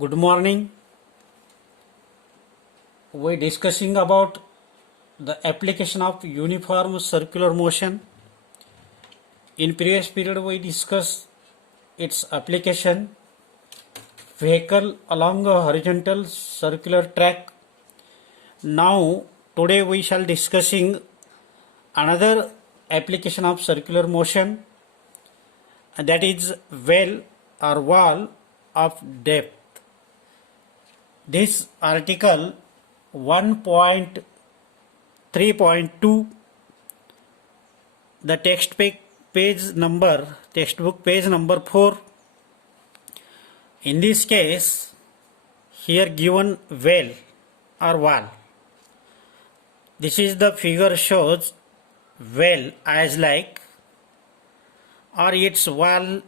Good morning. We are discussing about the application of uniform circular motion. In previous period we discussed its application, vehicle along a horizontal circular track. Now today we shall discussing another application of circular motion, and that is well or wall of depth. This article 1.3.2, the textbook page number 4. In this case, here given well or wall. This is the figure shows well as like, or its wall,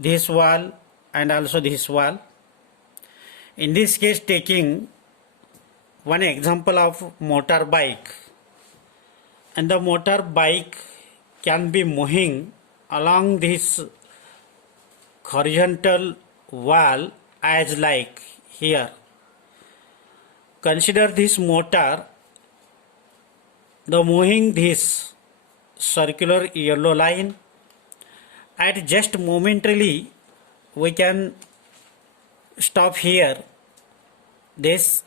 this wall and also this wall. In this case, taking one example of motor bike, and the motor bike can be moving along this horizontal wall as like here. Consider this motor, the moving this circular yellow line, at just momentarily we can stop here this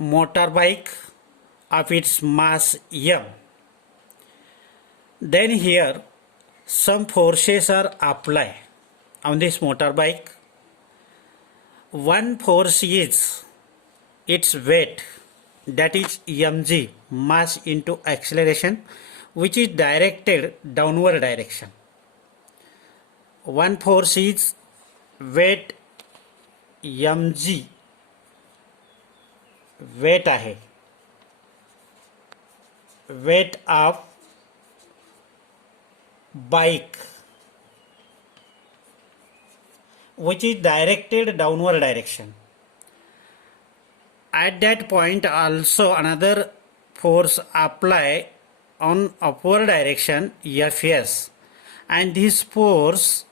motorbike of its mass m. Then here some forces are applied on this motorbike. One force is its weight, that is mg, mass into acceleration, which is directed downward direction. One force is weight mg, weight आहे, weight of bike, which is directed downward direction. At that point also another force apply on upward direction, Fs, and this force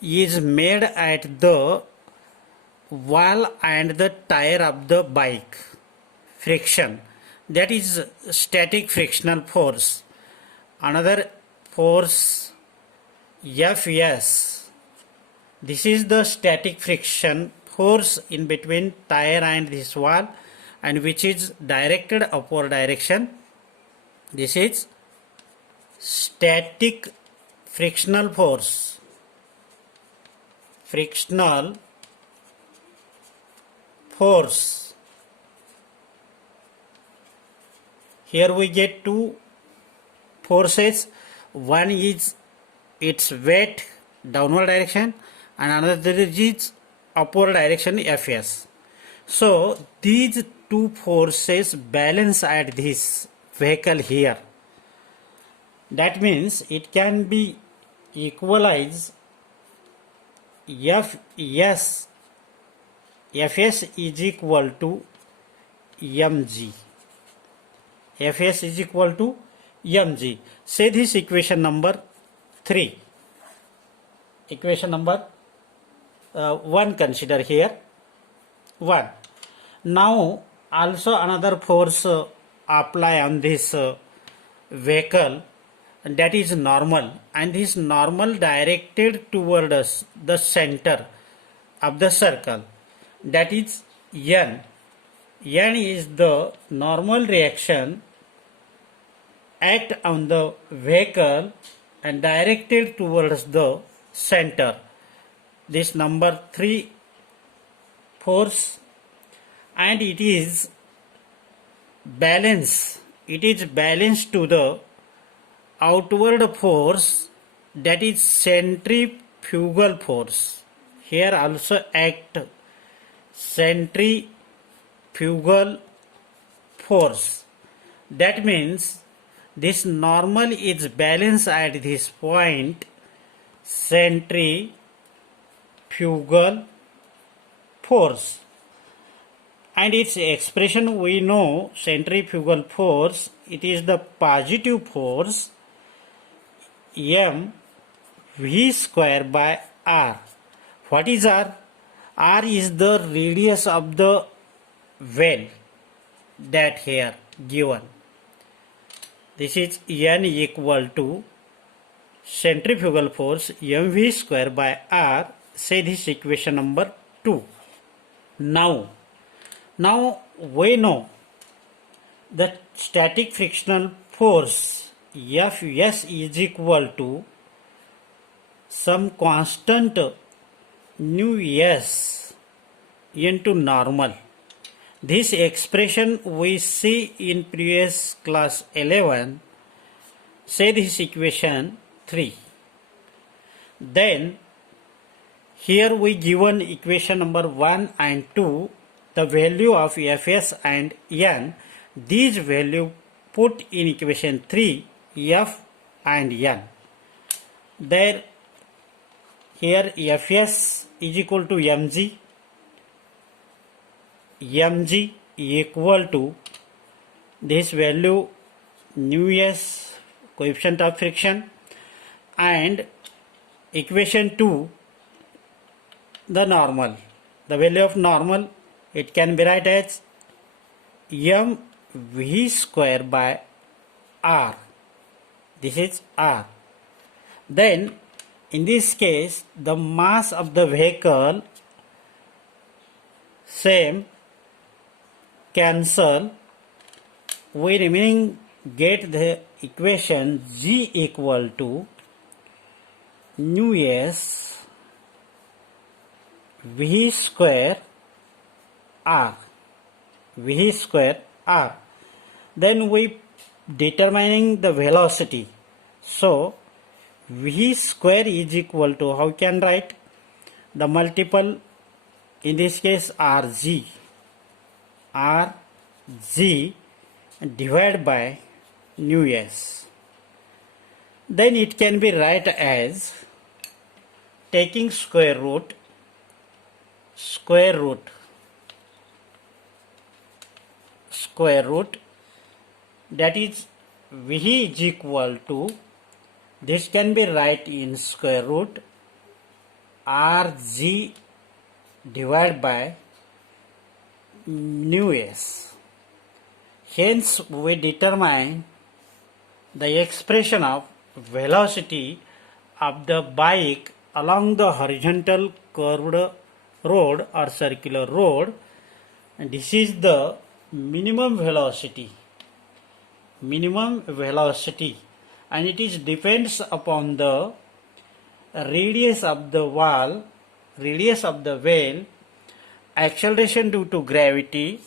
is made at the wall and the tire of the bike. Friction, that is static frictional force. Another force Fs, this is the static friction force in between tire and this wall, and which is directed upward direction. This is static frictional force. Frictional force. Here we get two forces. One is its weight downward direction and another is upward direction Fs. So these two forces balance at this vehicle here. That means it can be equalized. Fs is equal to mg. Fs is equal to mg. Say this equation number 3. Equation number 1 consider here. 1. Now also another force apply on this vehicle, and that is normal, and this normal directed towards the center of the circle, that is n. N is the normal reaction act on the vehicle and directed towards the center. This number 3 force, and it is balanced. It is balanced to the outward force, that is centrifugal force. Here also act centrifugal force. That means this normal is balanced at this point, centrifugal force, and its expression we know. Centrifugal force, it is the positive force m v square by r. What is r? R is the radius of the well that here given. This is N equal to centrifugal force mv square by R. Say this equation number 2. Now we know that static frictional force Fs is equal to some constant nu s into normal. This expression we see in previous class 11. Say this equation 3. Then here we given equation number 1 and 2, the value of Fs and N. These value put in equation 3, F and N. There here Fs is equal to mg equal to this value nu s, coefficient of friction, and equation 2, the normal. The value of normal, it can be write as mv square by R. This is R. Then in this case the mass of the vehicle same cancel. We remaining get the equation G equal to nu s v square R. V square R. Then we determining the velocity. So v square is equal to, how can write the multiple, in this case rg divided by nu s. Then it can be write as taking square root, that is v is equal to, this can be write in square root rg divided by nu s. Hence we determine the expression of velocity of the bike along the horizontal curved road or circular road, and this is the minimum velocity, and it is depends upon the radius of the wheel, acceleration due to gravity,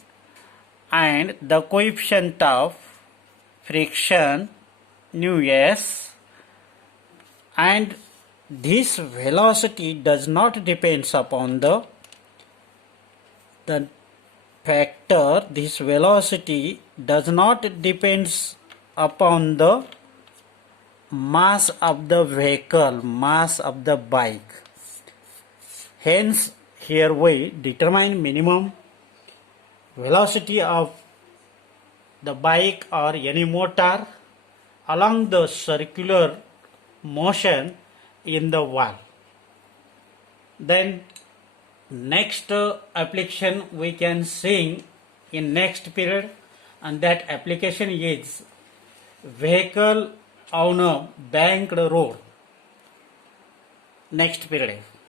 and the coefficient of friction nu s. And this velocity does not depends upon the factor. This velocity does not depends upon the mass of the vehicle, mass of the bike. Hence here we determine minimum velocity of the bike or any motor along the circular motion in the wall. Then next application we can see in next period, and that application is vehicle on a banked road. Next period.